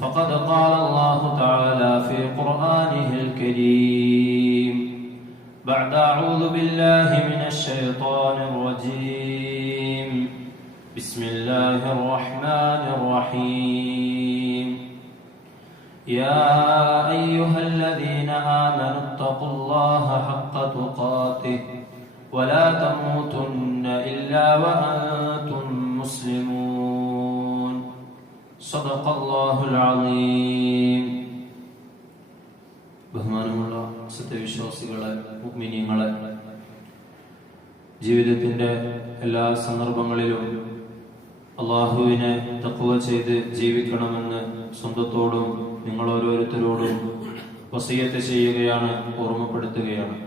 فقد قال الله تعالى في قرآنه الكريم. بعد أعوذ بالله من الشيطان الرجيم. بسم الله الرحمن الرحيم. يا أيها الذين آمنوا اتقوا الله حق تقاته ولا تموتن إلا وأنتم صدق الله العظيم ബഹുമാനമുള്ള സത്യവിശ്വാസികളെ മുഗ്മിനിയങ്ങളെ ജീവിതത്തിന്റെ എല്ലാ സന്ദർഭങ്ങളിലും അള്ളാഹുവിനെ തക്കുവ ചെയ്ത് ജീവിക്കണമെന്ന് സ്വന്തത്തോടും നിങ്ങൾ ഓരോരുത്തരോടും വസീയത്ത് ചെയ്യുകയാണ് ഓർമ്മപ്പെടുത്തുകയാണ്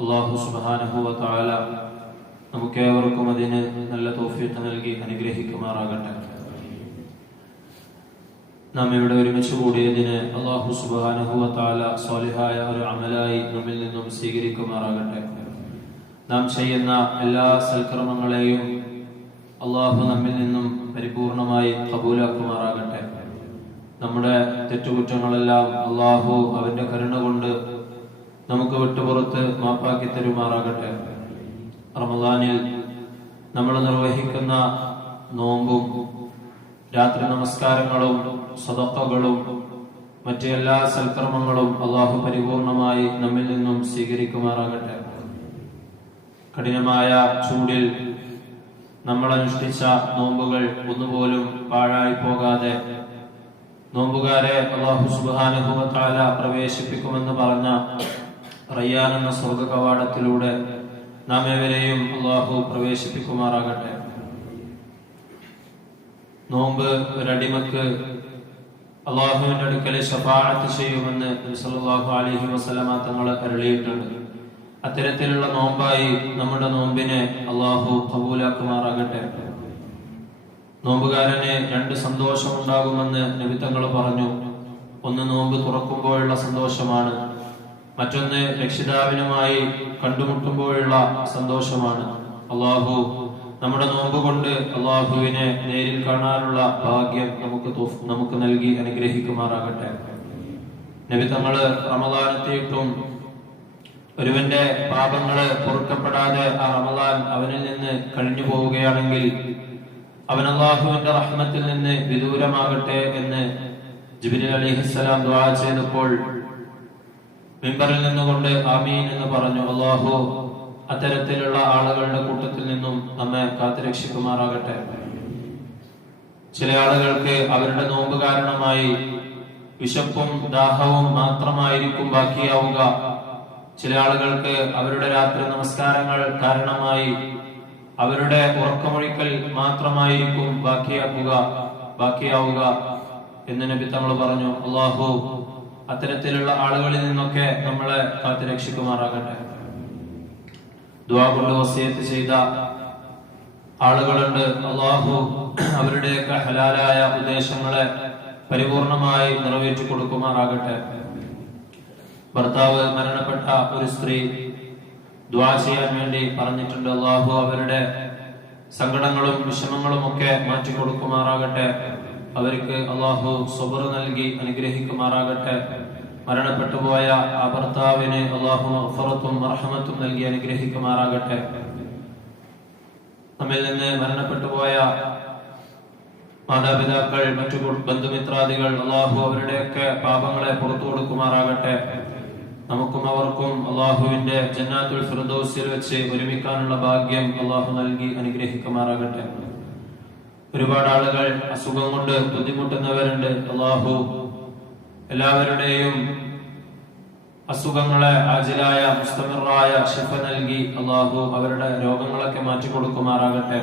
അള്ളാഹു സുബാനഹുവ താല നമുക്കേവർക്കും അതിന് നല്ല തോഫീത്ത് നൽകി അനുഗ്രഹിക്കുമാറാകട്ടെ നാം ഇവിടെ ഒരുമിച്ച് കൂടിയതിന് അള്ളാഹു സുബാനുഹുല സ്വാലിഹായ ഒരു അമലായി നമ്മിൽ നിന്നും സ്വീകരിക്കുമാറാകട്ടെ. നാം ചെയ്യുന്ന എല്ലാ സൽക്കർമ്മങ്ങളെയും അള്ളാഹു നമ്മിൽ നിന്നും പരിപൂർണമായി കബൂലാക്കുമാറാകട്ടെ. നമ്മുടെ തെറ്റുകുറ്റങ്ങളെല്ലാം അള്ളാഹു അവന്റെ കരുണ കൊണ്ട് നമുക്ക് വിട്ടുപുറത്ത് മാപ്പാക്കി തരുമാറാകട്ടെ. റമദാനിൽ നമ്മൾ നിർവഹിക്കുന്ന നോമ്പും രാത്രി നമസ്കാരങ്ങളും സ്വതത്വകളും മറ്റു എല്ലാ സൽക്കർമ്മങ്ങളും അള്ളാഹു പരിപൂർണമായി നമ്മിൽ നിന്നും സ്വീകരിക്കുമാറാകട്ടെ. കഠിനമായ ചൂടിൽ നമ്മൾ അനുഷ്ഠിച്ച നോമ്പുകൾ ഒന്നുപോലും പാഴായി പോകാതെ നോമ്പുകാരെ അള്ളാഹു സുബാനുഭവത്താല പ്രവേശിപ്പിക്കുമെന്ന് പറഞ്ഞ റയ്യാൻ എന്ന സ്വർഗ കവാടത്തിലൂടെ നാം ഏവരെയും അള്ളാഹു പ്രവേശിപ്പിക്കുമാറാകട്ടെ. നോമ്പ് ഒരടിമക്ക് അള്ളാഹുവിന്റെ അടുക്കലെ ശഫാഅത്ത് ചെയ്യുമെന്ന് സല്ലല്ലാഹു അലൈഹി വസല്ലമ തങ്ങൾ അരുളിയിട്ടുണ്ട്. അത്തരത്തിലുള്ള നോമ്പായി നമ്മുടെ നോമ്പിനെ അള്ളാഹു കബൂലാക്കുമാറാകട്ടെ. നോമ്പുകാരന് രണ്ട് സന്തോഷം ഉണ്ടാകുമെന്ന് നബി തങ്ങൾ പറഞ്ഞു. ഒന്ന് നോമ്പ് തുറക്കുമ്പോഴുള്ള സന്തോഷമാണ്. മറ്റൊന്ന് രക്ഷിതാവിനുമായി കണ്ടുമുട്ടുമ്പോഴുള്ള സന്തോഷമാണ്. അള്ളാഹു നമ്മുടെ നോമ്പ് കൊണ്ട് അള്ളാഹുവിനെ നേരിൽ കാണാനുള്ള ഭാഗ്യം നമുക്ക് നമുക്ക് നൽകി അനുഗ്രഹിക്കുമാറാകട്ടെ. നബി തങ്ങൾ റമദാനത്തെയിട്ടും ഒരുവന്റെ പാപങ്ങൾ പൊറുക്കപ്പെടാതെ ആ റമദാൻ അവനിൽ നിന്ന് കഴിഞ്ഞു പോവുകയാണെങ്കിൽ അവൻ അള്ളാഹുവിന്റെ റഹ്മത്തിൽ നിന്ന് വിദൂരമാകട്ടെ എന്ന് ജിബിലി അലിഹിസ്സലാം ദ്വാ ചെയ്തപ്പോൾ മിമ്പറിൽ നിന്നുകൊണ്ട് ആമീൻ എന്ന് പറഞ്ഞു. അള്ളാഹു അത്തരത്തിലുള്ള ആളുകളുടെ കൂട്ടത്തിൽ നിന്നും നമ്മെ കാത്തുരക്ഷിക്കുമാറാകട്ടെ. ചില ആളുകൾക്ക് അവരുടെ നോമ്പ് കാരണമായി വിശപ്പും ദാഹവും മാത്രമായിരിക്കും ബാക്കിയാവുക. ചില ആളുകൾക്ക് അവരുടെ രാത്രി നമസ്കാരങ്ങൾ കാരണമായി അവരുടെ ഉറക്കമൊഴിക്കൽ മാത്രമായിരിക്കും ബാക്കിയാക്കുക ബാക്കിയാവുക എന്ന് നബി തങ്ങൾ പറഞ്ഞു. അള്ളാഹു അത്തരത്തിലുള്ള ആളുകളിൽ നിന്നൊക്കെ നമ്മളെ കാത്തു ദുആ കൊണ്ട് വസിയത്ത് ചെയ്ത ആളുകളുണ്ട്. അള്ളാഹു അവരുടെയൊക്കെ ഹലാലായ ഉദ്ദേശങ്ങളെ പരിപൂർണമായി നിറവേറ്റി കൊടുക്കുമാറാകട്ടെ. ഭർത്താവ് മരണപ്പെട്ട ഒരു സ്ത്രീ ദ്വാ ചെയ്യാൻ വേണ്ടി പറഞ്ഞിട്ടുണ്ട്. അള്ളാഹു അവരുടെ സങ്കടങ്ങളും വിഷമങ്ങളും ഒക്കെ മാറ്റി കൊടുക്കുമാറാകട്ടെ. അവർക്ക് അള്ളാഹു സ്വബർ നൽകി അനുഗ്രഹിക്കുമാറാകട്ടെ. മരണപ്പെട്ടു പോയ ആ ഭർത്താവിന് അള്ളാഹു അഫറത്തും അർഹമത്തും നൽകി അനുഗ്രഹിക്കുമാറാകട്ടെ. നമ്മിൽ നിന്ന് മരണപ്പെട്ടു പോയ മാതാപിതാക്കൾ മറ്റു ബന്ധുമിത്രാദികൾ അള്ളാഹു അവരുടെയൊക്കെ പാപങ്ങളെ പുറത്തു കൊടുക്കുമാറാകട്ടെ. നമുക്കും അവർക്കും അള്ളാഹുവിന്റെ ജന്നാത്തുൽ ഫിർദൗസിൽ വെച്ച് ഒരുമിക്കാനുള്ള ഭാഗ്യം അള്ളാഹു നൽകി അനുഗ്രഹിക്കുമാറാകട്ടെ. ഒരുപാട് ആളുകൾ അസുഖം കൊണ്ട് ബുദ്ധിമുട്ടുന്നവരുണ്ട് അള്ളാഹു എല്ലാവരുടെയും അസുഖങ്ങളെ ആജിലായ മുസ്തമിറായ ഷിഫ നൽകി അള്ളാഹു അവരുടെ രോഗങ്ങളൊക്കെ മാറ്റി കൊടുക്കുമാറാകട്ടെ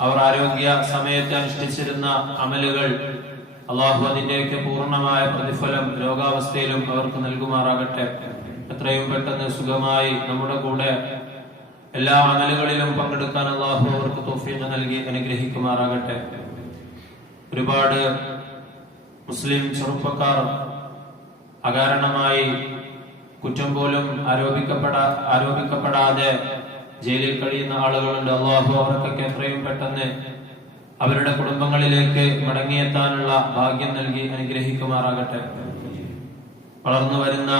അവർ ആരോഗ്യ സമയത്ത് അനുഷ്ഠിച്ചിരുന്ന അമലുകൾ അള്ളാഹു അതിന്റെയൊക്കെ പൂർണമായ പ്രതിഫലം രോഗാവസ്ഥയിലും അവർക്ക് നൽകുമാറാകട്ടെ. എത്രയും പെട്ടെന്ന് സുഖമായി നമ്മുടെ കൂടെ എല്ലാ അമലുകളിലും പങ്കെടുക്കാൻ അള്ളാഹു അവർക്ക് തോഫീഖ് നൽകി അനുഗ്രഹിക്കുമാറാകട്ടെ. ഒരുപാട് മുസ്ലിം ചെറുപ്പക്കാർ അകാരണമായി കുറ്റം പോലും ആരോപിക്കപ്പെടാ ആരോപിക്കപ്പെടാതെ ജയിലിൽ കഴിയുന്ന ആളുകളുണ്ട്. അള്ളാഹു അവർക്കൊക്കെ എത്രയും പെട്ടെന്ന് അവരുടെ കുടുംബങ്ങളിലേക്ക് മടങ്ങിയെത്താനുള്ള ഭാഗ്യം നൽകി അനുഗ്രഹിക്കുമാറാകട്ടെ. വളർന്നു വരുന്ന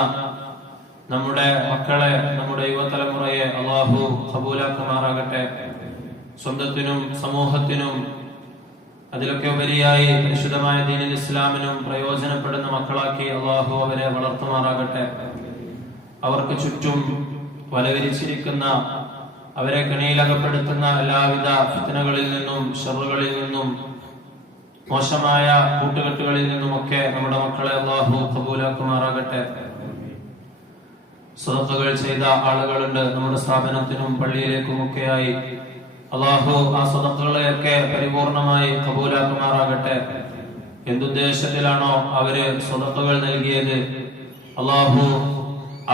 നമ്മുടെ മക്കളെ നമ്മുടെ യുവതലമുറയെ അള്ളാഹു കബൂലാക്കുമാറാകട്ടെ. സ്വന്തത്തിനും സമൂഹത്തിനും അതിലൊക്കെ ഉപരിയായി പരിശുദ്ധമായ ദീനിൽ ഇസ്ലാമിനും പ്രയോജനപ്പെടുന്ന മക്കളാക്കി അള്ളാഹു അവരെ വളർത്തുമാറാകട്ടെ. അവർക്ക് ചുറ്റും വലവരിച്ചിരിക്കുന്ന അവരെ കണിയിലകപ്പെടുത്തുന്ന എല്ലാവിധ ഫിത്തനകളിൽ നിന്നും ഷറുകളിൽ നിന്നും മോശമായ കൂട്ടുകെട്ടുകളിൽ നിന്നും ഒക്കെ നമ്മുടെ മക്കളെ അള്ളാഹു കബൂലാക്കുമാറാകട്ടെ. സ്വതത്തുകൾ ചെയ്ത ആളുകളുണ്ട്. നമ്മുടെ സ്ഥാപനത്തിനും പള്ളിയിലേക്കുമൊക്കെയായി അള്ളാഹു ആ സ്വതന്ത്രങ്ങളെയൊക്കെ പരിപൂർണമായി കബൂലാക്കുമാറാകട്ടെ. എന്തുദ്ദേശത്തിലാണോ അവർ സ്വതത്തുകൾ നൽകിയത് അള്ളാഹു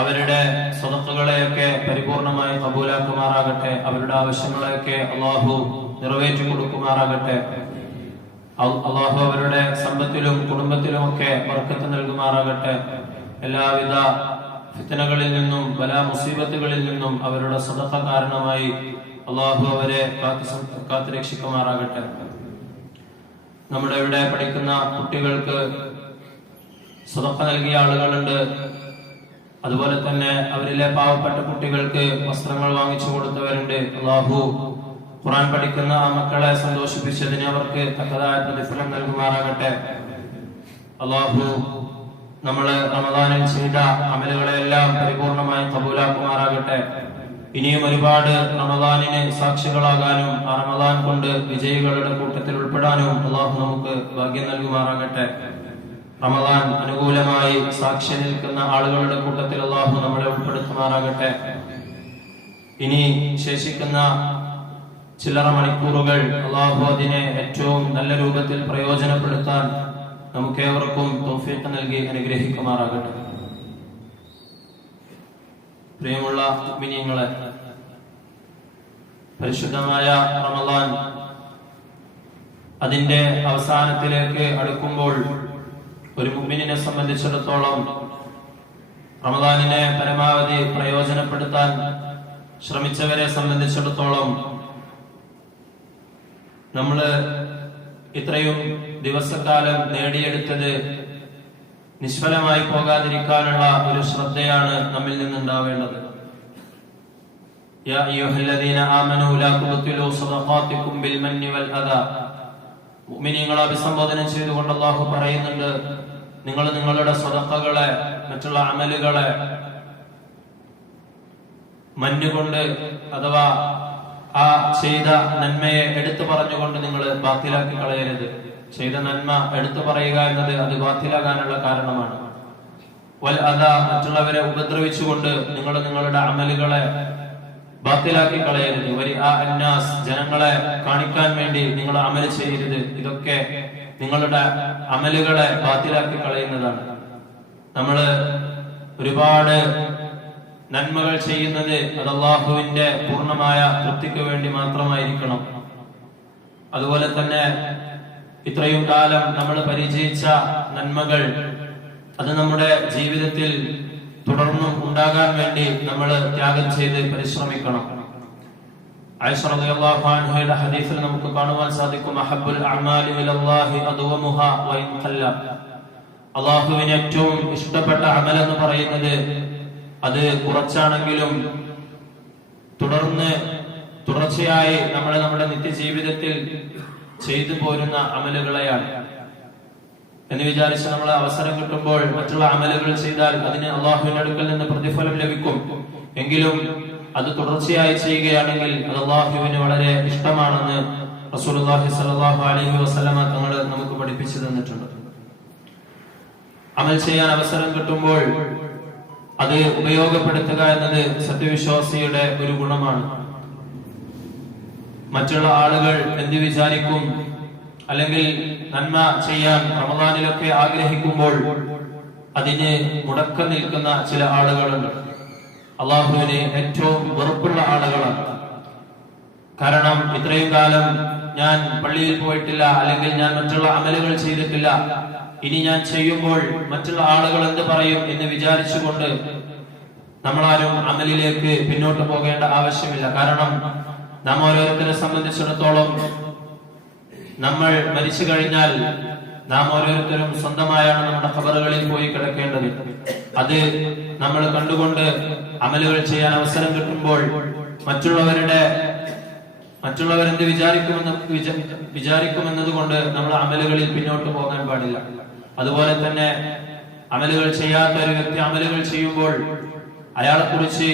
അവരുടെ സ്വതത്തുകളെയൊക്കെ പരിപൂർണമായി കബൂലാക്കുമാറാകട്ടെ. അവരുടെ ആവശ്യങ്ങളെയൊക്കെ അള്ളാഹു നിറവേറ്റി കൊടുക്കുമാറാകട്ടെ. അള്ളാഹു അവരുടെ സമ്പത്തിലും കുടുംബത്തിലും ഒക്കെ വർക്കത്ത് നൽകുമാറാകട്ടെ. എല്ലാവിധ ഫിത്തനകളിൽ നിന്നും പല മുസീബത്തുകളിൽ നിന്നും അവരുടെ സ്വതക്ക കാരണമായി അള്ളാഹു അവരെ കാത്തു രക്ഷിക്കുമാറാകട്ടെ. നമ്മുടെ ഇവിടെ പഠിക്കുന്ന കുട്ടികൾക്ക് സ്വതപ്പ നൽകിയ ആളുകളുണ്ട്. അതുപോലെ തന്നെ അവരിലെ പാവപ്പെട്ട കുട്ടികൾക്ക് വസ്ത്രങ്ങൾ വാങ്ങിച്ചു കൊടുത്തവരുണ്ട്. അള്ളാഹു ഖുറാൻ പഠിക്കുന്ന ആ മക്കളെ സന്തോഷിപ്പിച്ചതിന് അവർക്ക് തക്കതായ പ്രതിഫലം നൽകുമാറാകട്ടെ. അള്ളാഹു നമ്മൾ റമദാനിൽ ചെയ്ത അമലുകളെല്ലാം പരിപൂർണമായി കബൂലാക്കുമാറാകട്ടെ. ഇനിയും ഒരുപാട് റമദാനിന് സാക്ഷികളാകാനും ആ റമദാൻ കൊണ്ട് വിജയികളുടെ കൂട്ടത്തിൽ ഉൾപ്പെടാനും അള്ളാഹു നമുക്ക് ഭാഗ്യം നൽകുമാറാകട്ടെ. റമദാൻ അനുകൂലമായി സാക്ഷി നിൽക്കുന്ന ആളുകളുടെ കൂട്ടത്തിൽ അള്ളാഹു നമ്മളെ ഉൾപ്പെടുത്തുമാറാകട്ടെ. ഇനി ശേഷിക്കുന്ന ചില്ലറ മണിക്കൂറുകൾ അള്ളാഹു അതിനെ ഏറ്റവും നല്ല രൂപത്തിൽ പ്രയോജനപ്പെടുത്താൻ നമുക്കേവർക്കും തോഫീക്ക് നൽകി അനുഗ്രഹിക്കുമാറാകട്ടെ. പ്രിയമുള്ള മിനിയങ്ങളെ പരിശുദ്ധമായ റമദാൻ അതിന്റെ അവസാനത്തിലേക്ക് അടുക്കുമ്പോൾ ഒരു മുമ്മിനെ സംബന്ധിച്ചിടത്തോളം റമദാനിനെ പരമാവധി പ്രയോജനപ്പെടുത്താൻ ശ്രമിച്ചവരെ സംബന്ധിച്ചിടത്തോളം നമ്മൾ ഇത്രയും ദിവസക്കാലം നേടിയെടുത്തത് നിഷ്ഫലമായി പോകാതിരിക്കാനുള്ള ഒരു ശ്രദ്ധയാണ് നമ്മിൽ നിന്നുണ്ടാവേണ്ടത് يا أيها الذين آمنوا لا تبطلوا صدقاتكم بالمن والأذى മുഅ്മിനീങ്ങളെ അഭിസംബോധന ചെയ്തുകൊണ്ട് അള്ളാഹു പറയുന്നുണ്ട് നിങ്ങൾ നിങ്ങളുടെ സ്വതക്കകളെ മറ്റുള്ള അമലുകളെ മഞ്ഞുകൊണ്ട് അഥവാ ആ ചെയ്ത നന്മയെ എടുത്തു പറഞ്ഞുകൊണ്ട് നിങ്ങൾ ബാത്തിലാക്കി കളയരുത് ചെയ്ത നന്മ എടുത്തു പറയുക എന്നത് അത് ബാധ്യലാകാനുള്ള കാരണമാണ്. വൽ മറ്റുള്ളവരെ ഉപദ്രവിച്ചുകൊണ്ട് നിങ്ങൾ നിങ്ങളുടെ അമലുകളെ ബാത്തിലാക്കി കളയരുത് വരി ആ അന്നാസ് ജനങ്ങളെ കാണിക്കാൻ വേണ്ടി നിങ്ങൾ അമൽ ചെയ്യരുത്. ഇതൊക്കെ നിങ്ങളുടെ അമലുകളെ ബാത്തിലാക്കി കളയുന്നതാണ് നമ്മൾ ഒരുപാട് നന്മകൾ ചെയ്യുന്നത് അത് അള്ളാഹുവിന്റെ പൂർണമായ തൃപ്തിക്ക് വേണ്ടി മാത്രമായിരിക്കണം. അതുപോലെ തന്നെ ഇത്രയും കാലം നമ്മൾ പരിചയിച്ച നന്മകൾ അത് നമ്മുടെ ജീവിതത്തിൽ തുടർന്നും ഉണ്ടാകാൻ വേണ്ടി നമ്മൾ ത്യാഗം ചെയ്ത് പരിശ്രമിക്കണം. ആയിഷ റളിയല്ലാഹു ഹദീസിൽ നമുക്ക് കാണുവാൻ സാധിക്കും അഹബുൽ അള്ളാഹുവിന് ഏറ്റവും ഇഷ്ടപ്പെട്ട അമൽ എന്ന് പറയുന്നത് അത് കുറച്ചാണെങ്കിലും തുടർന്ന് തുടർച്ചയായി നമ്മൾ നമ്മുടെ നിത്യജീവിതത്തിൽ ചെയ്തു പോരുന്ന അമലുകളെയാണ്. എന്ന് വിചാരിച്ച് നമ്മൾ അവസരം കിട്ടുമ്പോൾ മറ്റുള്ള അമലുകൾ ചെയ്താൽ അതിന് അള്ളാഹുവിന്റെ അടുക്കൽ നിന്ന് പ്രതിഫലം ലഭിക്കും. എങ്കിലും അത് തുടർച്ചയായി ചെയ്യുകയാണെങ്കിൽ അത് അള്ളാഹുവിന് വളരെ ഇഷ്ടമാണെന്ന് റസൂലുള്ളാഹി സ്വല്ലല്ലാഹു അലൈഹി വസല്ലമ തങ്ങൾ നമുക്ക് പഠിപ്പിച്ചു തന്നിട്ടുണ്ട്. അമൽ ചെയ്യാൻ അവസരം കിട്ടുമ്പോൾ അത് ഉപയോഗപ്പെടുത്തുക എന്നത് സത്യവിശ്വാസിയുടെ ഒരു ഗുണമാണ്. മറ്റുള്ള ആളുകൾ എന്ത് വിചാരിക്കും? അല്ലെങ്കിൽ നന്മ ചെയ്യാൻ റമദാനിലൊക്കെ ആഗ്രഹിക്കുമ്പോൾ അതിന് മുടക്കം നിൽക്കുന്ന ചില ആളുകളുണ്ട്. അള്ളാഹുവിന് ഏറ്റവും വെറുപ്പുള്ള ആളുകളാണ്. കാരണം ഇത്രയും കാലം ഞാൻ പള്ളിയിൽ പോയിട്ടില്ല അല്ലെങ്കിൽ ഞാൻ മറ്റുള്ള അമലുകൾ ചെയ്തിട്ടില്ല. ഇനി ഞാൻ ചെയ്യുമ്പോൾ മറ്റുള്ള ആളുകൾ എന്ത് പറയും എന്ന് വിചാരിച്ചുകൊണ്ട് നമ്മളാരും അമലിലേക്ക് പിന്നോട്ട് പോകേണ്ട ആവശ്യമില്ല. കാരണം നാം ഓരോരുത്തരെ സംബന്ധിച്ചിടത്തോളം നമ്മൾ മരിച്ചു കഴിഞ്ഞാൽ നാം ഓരോരുത്തരും സ്വന്തമായാണ് നമ്മുടെ ഖബറുകളിൽ പോയി കിടക്കേണ്ടത്. അത് നമ്മൾ കണ്ടുകൊണ്ട് അമലുകൾ ചെയ്യാൻ അവസരം കിട്ടുമ്പോൾ മറ്റുള്ളവരുടെ മറ്റുള്ളവരെന്ത് വിചാരിക്കുമെന്ന് വിചാരിക്കുമെന്നതുകൊണ്ട് വിചാരിക്കുമെന്നത് കൊണ്ട് നമ്മൾ അമലുകളിൽ പിന്നോട്ട് പോകാൻ പാടില്ല. അതുപോലെ തന്നെ അമലുകൾ ചെയ്യാത്ത ഒരു വ്യക്തി അമലുകൾ ചെയ്യുമ്പോൾ അയാളെ കുറിച്ച്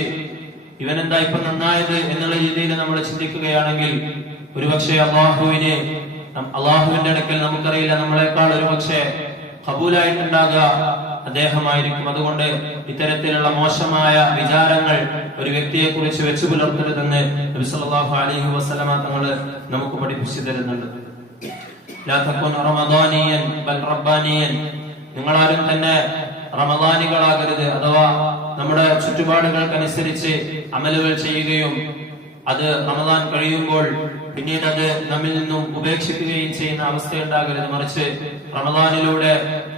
ഇവനെന്താ ഇപ്പൊ നന്നായത് എന്നുള്ള രീതിയിൽ നമ്മൾ ചിന്തിക്കുകയാണെങ്കിൽ ഒരുപക്ഷെ അള്ളാഹുവിന് അള്ളാഹുവിന്റെ അടുക്കൽ നമുക്കറിയില്ല നമ്മളെക്കാൾ ഒരുപക്ഷെ കബൂലായിട്ടുണ്ടാകുക അദ്ദേഹമായിരിക്കും. അതുകൊണ്ട് ഇത്തരത്തിലുള്ള മോശമായ വിചാരങ്ങൾ ഒരു വ്യക്തിയെ കുറിച്ച് വെച്ചു പുലർത്തരുതെന്ന് നബി സല്ലല്ലാഹു അലൈഹി തങ്ങൾ നമുക്ക് പഠിപ്പിച്ചു തരുന്നുണ്ട്. റബ്ബാനിയൻ. നിങ്ങളാരും തന്നെ റമദാനികളാകരുത് അഥവാ നമ്മുടെ ചുറ്റുപാടുകൾക്കനുസരിച്ച് അമലുകൾ ചെയ്യുകയും അത് റമദാൻ കഴിയുമ്പോൾ പിന്നീട് അത് നമ്മിൽ നിന്നും ഉപേക്ഷിക്കുകയും ചെയ്യുന്ന അവസ്ഥയുണ്ടാകരുത്. മറിച്ച് റമദാനിലൂടെ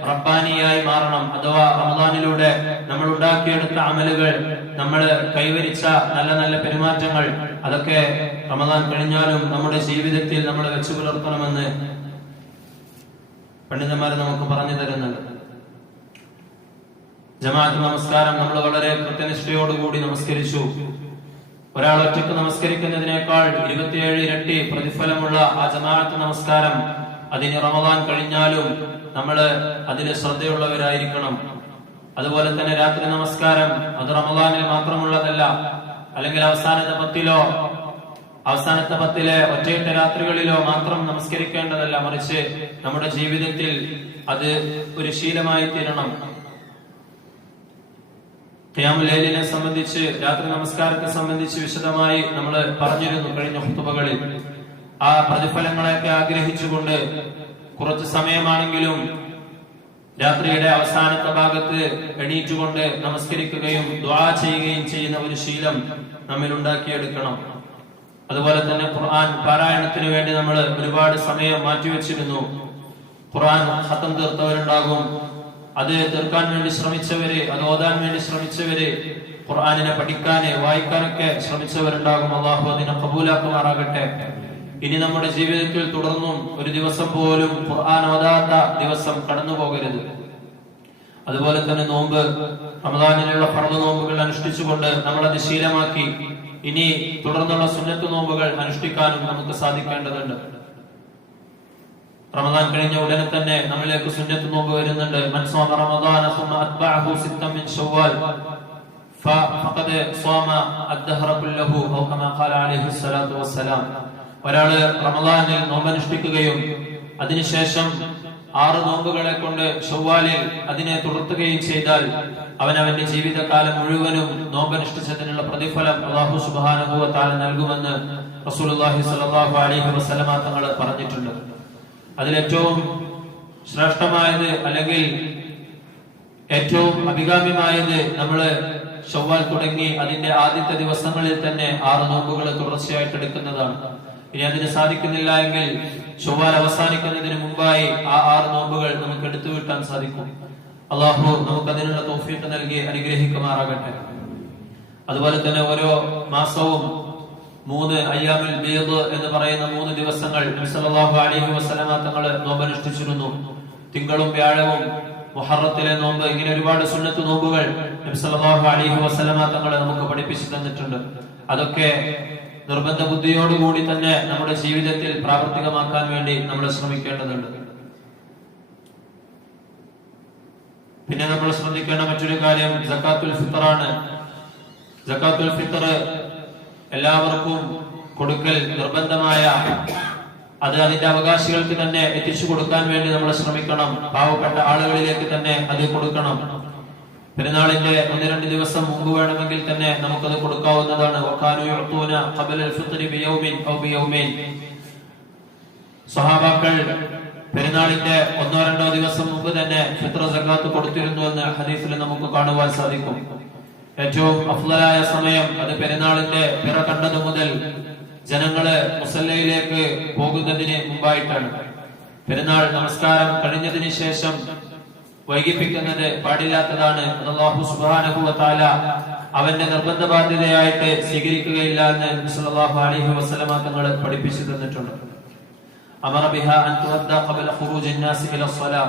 റബ്ബാനിയായി മാറണം. അഥവാ റമദാനിലൂടെ നമ്മൾ ഉണ്ടാക്കിയെടുത്ത അമലുകൾ നമ്മൾ കൈവരിച്ച നല്ല നല്ല പെരുമാറ്റങ്ങൾ അതൊക്കെ റമദാൻ കഴിഞ്ഞാലും നമ്മുടെ ജീവിതത്തിൽ നമ്മൾ വെച്ചു പുലർത്തണമെന്ന് പണ്ഡിതന്മാർ നമുക്ക് പറഞ്ഞു തരുന്നുണ്ട്. ജമാഅത്ത് നമസ്കാരം നമ്മൾ വളരെ കൃത്യനിഷ്ഠയോടുകൂടി നമസ്കരിച്ചു. ഒരാൾ ഒറ്റയ്ക്ക് നമസ്കരിക്കുന്നതിനേക്കാൾ ഇരുപത്തിയേഴ് ഇരട്ടി പ്രതിഫലമുള്ള ആ ജമാഅത്ത് നമസ്കാരം അതിന് റമദാൻ കഴിഞ്ഞാലും നമ്മൾ അതിന് ശ്രദ്ധയുള്ളവരായിരിക്കണം. അതുപോലെ തന്നെ രാത്രി നമസ്കാരം അത് റമദാനിൽ മാത്രമുള്ളതല്ല അല്ലെങ്കിൽ അവസാനത്തെ പത്തിലോ അവസാനത്തെ പത്തിലെ ഒറ്റയിട്ട രാത്രികളിലോ മാത്രം നമസ്കരിക്കേണ്ടതല്ല മറിച്ച് നമ്മുടെ ജീവിതത്തിൽ അത് ഒരു ശീലമായി തീരണം ഖിയാമുലേലിനെ സംബന്ധിച്ച് രാത്രി നമസ്കാരത്തെ സംബന്ധിച്ച് വിശദമായി നമ്മൾ പറഞ്ഞിരുന്നു കഴിഞ്ഞ ഹുത്തുബകളിൽ ആ പ്രതിഫലങ്ങളെയൊക്കെ ആഗ്രഹിച്ചുകൊണ്ട് കുറച്ച് സമയമാണെങ്കിലും രാത്രിയുടെ അവസാനത്തെ ഭാഗത്ത് എണീറ്റുകൊണ്ട് നമസ്കരിക്കുകയും ദ്വാ ചെയ്യുകയും ചെയ്യുന്ന ഒരു ശീലം നമ്മിൽ ഉണ്ടാക്കിയെടുക്കണം. അതുപോലെ തന്നെ ഖുർആൻ പാരായണത്തിന് വേണ്ടി നമ്മൾ ഒരുപാട് സമയം മാറ്റിവെച്ചിരുന്നു. ഖുർആൻ ഹത്തം തീർത്തവരുണ്ടാകും. അത് തീർക്കാൻ വേണ്ടി ശ്രമിച്ചവരെ അത് ഓതാൻ വേണ്ടി ശ്രമിച്ചവര് ഖുർആാനിനെ പഠിക്കാന് വായിക്കാനൊക്കെ ശ്രമിച്ചവരുണ്ടാകും. അള്ളാഹു അതിനെ കബൂലാക്കുമാറാകട്ടെ. ഇനി നമ്മുടെ ജീവിതത്തിൽ തുടർന്നും ഒരു ദിവസം പോലും ഖുർആൻ ഓതാത്ത ദിവസം കടന്നു പോകരുത്. അതുപോലെ തന്നെ നോമ്പ് റമദാനിലുള്ള ഫർദ് നോമ്പുകൾ അനുഷ്ഠിച്ചുകൊണ്ട് നമ്മളത് ശീലമാക്കി ഇനി തുടർന്നുള്ള സുന്നത്ത് നോമ്പുകൾ അനുഷ്ഠിക്കാനും നമുക്ക് സാധിക്കേണ്ടതുണ്ട്. റമദാൻ കഴിഞ്ഞ ഉടനെ തന്നെ നമ്മളിലേക്ക് സുന്നത്ത് നോമ്പ് വരുന്നുണ്ട്. മൻസോമ റമദാന സുമ അത്ബഅഹു സിത്തം മിൻ ശവ്വാൽ ഫഖദ സോമ അദ്ദഹറ കുല്ലഹു ഔ കമാ ഖാല അലൈഹി സ്വലാത്തു വസ്സലാം. ഒരാൾ റമദാനിൽ നോമ്പ് അനുഷ്ഠിക്കുകയും അതിനുശേഷം ആറ് നോമ്പുകളെ കൊണ്ട് ചൊവ്വാലിൽ അതിനെ തുടർത്തുകയും ചെയ്താൽ അവൻ അവന്റെ ജീവിതകാലം മുഴുവനും നോമ്പനുഷ്ഠിച്ചതിനുള്ള പ്രതിഫലം അള്ളാഹു സുബാനുഭവത്താൽ നൽകുമെന്ന് റസൂൽ അലൈഹി വസ്ലമാ തങ്ങൾ പറഞ്ഞിട്ടുണ്ട്. അതിലേറ്റവും ശ്രേഷ്ഠമായത് അല്ലെങ്കിൽ ഏറ്റവും അഭികാമ്യമായത് നമ്മൾ ചൊവ്വാൽ തുടങ്ങി അതിന്റെ ആദ്യത്തെ ദിവസങ്ങളിൽ തന്നെ ആറ് നോമ്പുകൾ തുടർച്ചയായിട്ട് എടുക്കുന്നതാണ്. ഇനി അതിന് സാധിക്കുന്നില്ല എങ്കിൽ ചൊവ്വാൽ അവസാനിക്കുന്നതിന് മുമ്പായി ആ ആറ് നോമ്പുകൾ നമുക്ക് എടുത്തു വിട്ടാൻ സാധിക്കും. അള്ളാഹു നമുക്ക് അതിനുള്ള തോഫീട്ട് നൽകി അനുഗ്രഹിക്കുമാറാകട്ടെ. അതുപോലെ തന്നെ ഓരോ മാസവും മൂന്ന് അയ്യാമിൽ ബീദ് എന്ന് പറയുന്ന മൂന്ന് ദിവസങ്ങൾ സല്ലല്ലാഹു അലൈഹി വസല്ലമ തങ്ങൾ നോമ്പനുഷ്ഠിച്ചിരുന്നു. തിങ്കളും വ്യാഴവും മുഹറത്തിലെ നോമ്പ് ഇങ്ങനെ ഒരുപാട് സുന്നത്ത് നോമ്പുകൾ സല്ലല്ലാഹു അലൈഹി വസല്ലമ തങ്ങൾ നമുക്ക് പഠിപ്പിച്ചു തന്നിട്ടുണ്ട്. അതൊക്കെ നിർബന്ധ ബുദ്ധിയോടുകൂടി തന്നെ നമ്മുടെ ജീവിതത്തിൽ പ്രാവർത്തികമാക്കാൻ വേണ്ടി നമ്മൾ ശ്രമിക്കേണ്ടതുണ്ട്. പിന്നെ നമ്മൾ ശ്രദ്ധിക്കേണ്ട മറ്റൊരു കാര്യം ജക്കാത്തുൽ ഫിത്തറാണ് ജക്കാത്തുൽ ഫിത്തർ എല്ലാവർക്കും കൊടുക്കൽ നിർബന്ധമായ അത് അതിന്റെ അവകാശികൾക്ക് തന്നെ എത്തിച്ചു കൊടുക്കാൻ വേണ്ടി നമ്മൾ ശ്രമിക്കണം. പാവപ്പെട്ട ആളുകളിലേക്ക് തന്നെ അത് കൊടുക്കണം. പെരുന്നാളിന്റെ ഒന്ന് രണ്ട് ദിവസം മുമ്പ് വേണമെങ്കിൽ തന്നെ നമുക്കത് കൊടുക്കാവുന്നതാണ്. സ്വഹാബാക്കൾ പെരുന്നാളിന്റെ ഒന്നോ രണ്ടോ ദിവസം മുമ്പ് തന്നെ ഫിത്ര സക്കാത്ത് കൊടുത്തിരുന്നു എന്ന് ഹദീസിൽ നമുക്ക് കാണുവാൻ സാധിക്കും. ഏറ്റവും അഫ്ലായ സമയം അത് പെരുന്നാളിന്റെ പിറ കണ്ടത് മുതൽ ജനങ്ങള് മുസല്ലയിലേക്ക് പോകുന്നതിന് മുമ്പായിട്ടാണ് പെരുന്നാൾ നമസ്കാരം കഴിഞ്ഞതിന് ശേഷം വൈകിപ്പിക്കുന്നത് പാടില്ലാത്തതാണ് അത് അല്ലാഹു സുബ്ഹാനഹു വ തആല അവന്റെ നിർബന്ധ ബാധ്യതയായിട്ട് സ്വീകരിക്കുകയില്ല എന്ന് നബി സല്ലല്ലാഹു അലൈഹി വസല്ലമ തങ്ങൾ പഠിപ്പിച്ചു തന്നിട്ടുണ്ട് അമറ ബിഹ അൻ തുഅദ്ദ ഖബല ഖുറൂജി الناس ഇല الصلاة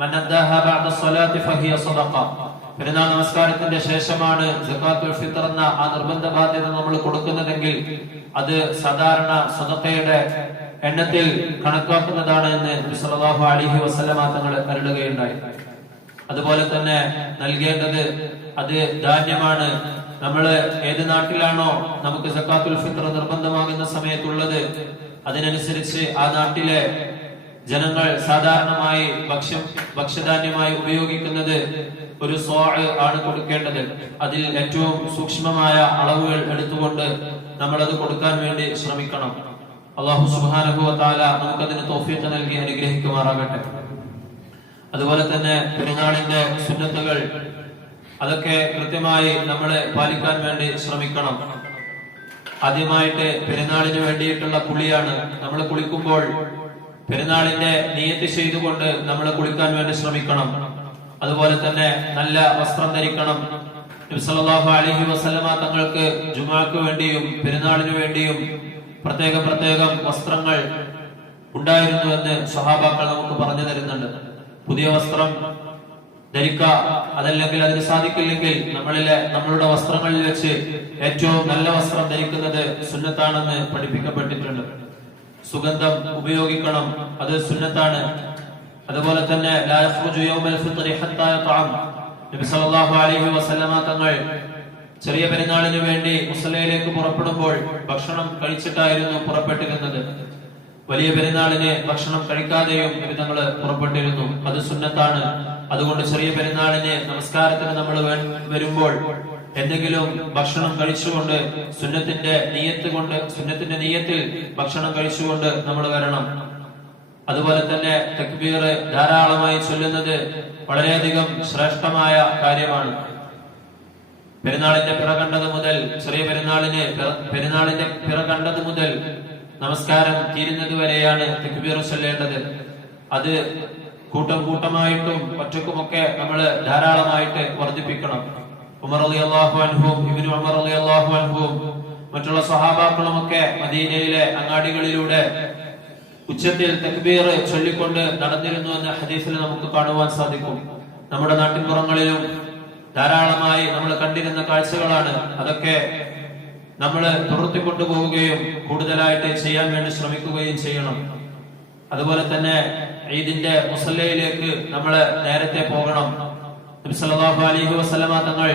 من أداها بعد الصلاة فهي صدقة പെരുന്നാൾ നമസ്കാരത്തിന്റെ ശേഷമാണ് സക്കാത്തുൽ ഫിത്തർ എന്ന ആ നിർബന്ധ ബാധ്യത നമ്മൾ കൊടുക്കുന്നതെങ്കിൽ അത് സാധാരണ സദത്തയുടെ എണ്ണത്തിൽ കണക്കാക്കുന്നതാണ് എന്ന് നബി അലിഹി തങ്ങൾ കരുടുകയുണ്ടായി അതുപോലെ തന്നെ നൽകേണ്ടത് അത് ധാന്യമാണ്. നമ്മൾ ഏത് നാട്ടിലാണോ നമുക്ക് സക്കാത്തുൽ ഫിത്തർ നിർബന്ധമാകുന്ന സമയത്തുള്ളത് അതിനനുസരിച്ച് ആ നാട്ടിലെ ജനങ്ങൾ സാധാരണമായി ഭക്ഷ്യം ഭക്ഷ്യധാന്യമായി ഉപയോഗിക്കുന്നത് ഒരു സോ ആണ് കൊടുക്കേണ്ടത്. അതിൽ ഏറ്റവും സൂക്ഷ്മമായ അളവുകൾ എടുത്തുകൊണ്ട് നമ്മൾ അത് കൊടുക്കാൻ വേണ്ടി ശ്രമിക്കണം. അള്ളാഹു സുഹാനുഭവത്താല താല നമുക്കതിന് തോഫിയത്ത് നൽകി അനുഗ്രഹിക്കുമാറാകട്ടെ. അതുപോലെ തന്നെ പെരുന്നാളിന്റെ സുന്നത്തുകൾ അതൊക്കെ കൃത്യമായി നമ്മൾ പാലിക്കാൻ വേണ്ടി ശ്രമിക്കണം. ആദ്യമായിട്ട് പെരുന്നാളിന് വേണ്ടിയിട്ടുള്ള കുളിയാണ് നമ്മൾ കുളിക്കുമ്പോൾ പെരുന്നാളിന്റെ നീയത്ത് ചെയ്തുകൊണ്ട് നമ്മൾ കുളിക്കാൻ വേണ്ടി ശ്രമിക്കണം. അതുപോലെ തന്നെ നല്ല വസ്ത്രം ധരിക്കണം. നബി സല്ലല്ലാഹു അലൈഹി വസല്ലമ തങ്ങൾക്ക് ജുമാക്ക് വേണ്ടിയും പെരുന്നാളിനു വേണ്ടിയും പ്രത്യേക പ്രത്യേകം വസ്ത്രങ്ങൾ ഉണ്ടായിരുന്നു എന്ന് സഹാബാക്കൾ നമുക്ക് പറഞ്ഞു തരുന്നുണ്ട്. പുതിയ വസ്ത്രം ധരിക്ക അതല്ലെങ്കിൽ അതിന് സാധിക്കില്ലെങ്കിൽ നമ്മളിലെ നമ്മളുടെ വസ്ത്രങ്ങളിൽ വെച്ച് ഏറ്റവും നല്ല വസ്ത്രം ധരിക്കുന്നത് സുന്നത്താണെന്ന് പഠിപ്പിക്കപ്പെട്ടിട്ടുണ്ട്. സുഗന്ധം ഉപയോഗിക്കണം അത് സുന്നത്താണ്. അതുപോലെ തന്നെ നബി സല്ലല്ലാഹു അലൈഹി വസല്ലമ തങ്ങൾ ചെറിയ പെരുന്നാളിന് വേണ്ടി മുസല്ലയിലേക്ക് പുറപ്പെടുമ്പോൾ ഭക്ഷണം കഴിച്ചിട്ടായിരുന്നു പുറപ്പെട്ടിരുന്നത്. വലിയ പെരുന്നാളിന് ഭക്ഷണം കഴിക്കാതെയും നബി തങ്ങൾ പുറപ്പെട്ടിരുന്നു. അത് സുന്നത്താണ്. അതുകൊണ്ട് ചെറിയ പെരുന്നാളിന് നമസ്കാരത്തിന് നമ്മൾ വരുമ്പോൾ എന്തെങ്കിലും ഭക്ഷണം കഴിച്ചുകൊണ്ട് സുന്നത്തിന്റെ നീയത്ത് കൊണ്ട് സുന്നത്തിന്റെ നീയത്തിൽ ഭക്ഷണം കഴിച്ചുകൊണ്ട് നമ്മൾ വരണം. അതുപോലെ തന്നെ തക്ബീർ ധാരാളമായി ചൊല്ലുന്നത് വളരെയധികം ശ്രേഷ്ഠമായ കാര്യമാണ്. പെരുന്നാളിന്റെ പിറകണ്ടത് മുതൽ ചെറിയ പെരുന്നാളിന് പെരുന്നാളിന്റെ പിറകണ്ടത് മുതൽ നമസ്കാരം തീരുന്നത് വരെയാണ് തക്ബീർ ചൊല്ലേണ്ടത്. അത് കൂട്ടം കൂട്ടമായിട്ടും ഒറ്റക്കുമൊക്കെ നമ്മൾ ധാരാളമായിട്ട് വർദ്ധിപ്പിക്കണം. ഉമർ അലി അള്ളാഹു അനുഭവം ഇബിന് ഉമർ അലി അള്ളാഹു അനുഭവം മറ്റുള്ള സഹാബാക്കളുമൊക്കെ മദീനയിലെ അങ്ങാടികളിലൂടെ ഉച്ചത്തിൽ തക്ബീർ ചൊല്ലിക്കൊണ്ട് നടന്നിരുന്നു എന്ന ഹദീസിൽ നമുക്ക് കാണുവാൻ സാധിക്കും. നമ്മുടെ നാട്ടിൻപുറങ്ങളിലും ധാരാളമായി നമ്മൾ കണ്ടിരുന്ന കാഴ്ചകളാണ്. അതൊക്കെ നമ്മൾ തുറത്തിക്കൊണ്ടുപോവുകയും കൂടുതലായിട്ട് ചെയ്യാൻ വേണ്ടി ശ്രമിക്കുകയും ചെയ്യണം. അതുപോലെ തന്നെ ഈദിന്റെ മുസല്ലയിലേക്ക് നമ്മൾ നേരത്തെ പോകണം. സല്ലല്ലാഹു അലൈഹി വസല്ലമ തങ്ങൾ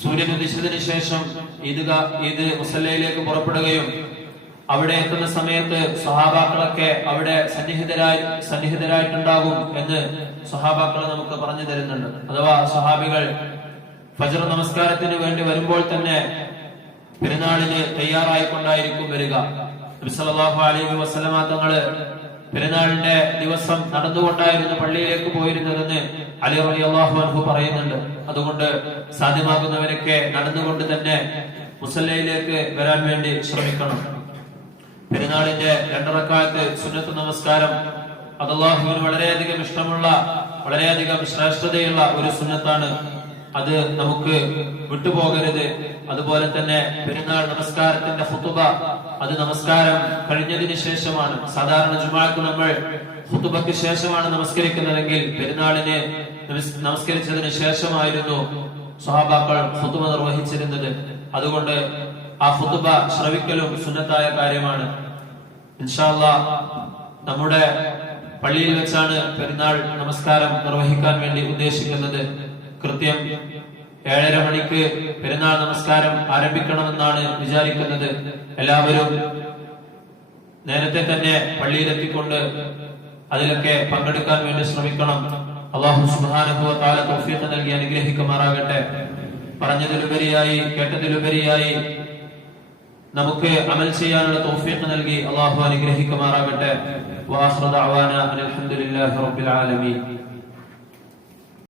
സൂര്യൻ ഉദിച്ചതിന് ശേഷം ഈദ്ഗാ ഈദ് മുസല്ലയിലേക്ക് പുറപ്പെടുകയും അവിടെ എത്തുന്ന സമയത്ത് സഹാബാക്കളൊക്കെ അവിടെ സന്നിഹിതരായി സന്നിഹിതരായിട്ടുണ്ടാകും എന്ന് സഹാബാക്കൾ നമുക്ക് പറഞ്ഞു തരുന്നുണ്ട്. അഥവാ സഹാബികൾ ഫജർ നമസ്കാരത്തിന് വേണ്ടി വരുമ്പോൾ തന്നെ പെരുന്നാളിന് തയ്യാറായിക്കൊണ്ടായിരിക്കും വരിക. നബി അലൈഹി തങ്ങൾ പെരുന്നാളിന്റെ ദിവസം നടന്നുകൊണ്ടായിരുന്നു പള്ളിയിലേക്ക് പോയിരുന്നതെന്ന് അലി റളിയല്ലാഹു അൻഹു പറയുന്നുണ്ട്. അതുകൊണ്ട് സാധ്യമാകുന്നവരൊക്കെ നടന്നുകൊണ്ട് തന്നെ മുസല്ലയിലേക്ക് വരാൻ വേണ്ടി ശ്രമിക്കണം. പെരുന്നാളിന്റെ രണ്ടറക്കാലത്ത് സുന്നത്ത് നമസ്കാരം. അത് അള്ളാഹുവിന് വളരെയധികം ഇഷ്ടമുള്ള വളരെയധികം ശ്രേഷ്ഠതയുള്ള ഒരു സുന്നത്താണ്. അത് നമുക്ക് വിട്ടുപോകരുത്. അതുപോലെ തന്നെ പെരുന്നാൾ നമസ്കാരത്തിന്റെ ഹുത്തുബ അത് നമസ്കാരം കഴിഞ്ഞതിന് ശേഷമാണ്. സാധാരണ ജുമാക്ക് നമ്മൾ ഹുത്തുബയ്ക്ക് ശേഷമാണ് നമസ്കരിക്കുന്നതെങ്കിൽ പെരുന്നാളിനെ നമസ്- നമസ്കരിച്ചതിന് ശേഷമായിരുന്നു സ്വഹാബാക്കൾ ഹുത്തുബ നിർവഹിച്ചിരുന്നത്. അതുകൊണ്ട് ആ ഹുതുബ ശ്രവിക്കലും സുന്നത്തായ കാര്യമാണ്. ഇൻഷാല്ല നമ്മുടെ പള്ളിയിൽ വെച്ചാണ് പെരുന്നാൾ നമസ്കാരം നിർവഹിക്കാൻ വേണ്ടി ഉദ്ദേശിക്കുന്നത്. കൃത്യം ഏഴര മണിക്ക് പെരുന്നാൾ നമസ്കാരം ആരംഭിക്കണമെന്നാണ് വിചാരിക്കുന്നത്. എല്ലാവരും നേരത്തെ തന്നെ പള്ളിയിലെത്തിക്കൊണ്ട് അതിലൊക്കെ പങ്കെടുക്കാൻ വേണ്ടി ശ്രമിക്കണം. അള്ളാഹു സുബാനുഭവ താല നൽകി അനുഗ്രഹിക്കുമാറാകട്ടെ. പറഞ്ഞതിലുപരിയായി കേട്ടതിലുപരിയായി നമുക്ക് അമൽ ചെയ്യാനുള്ള തൗഫീഖ് നൽകി അള്ളാഹു അനുഗ്രഹിക്കുമാറാകട്ടെ. വാഹൃദ അവാന അലഹദില്ലാഹി റബ്ബിൽ ആലമീൻ.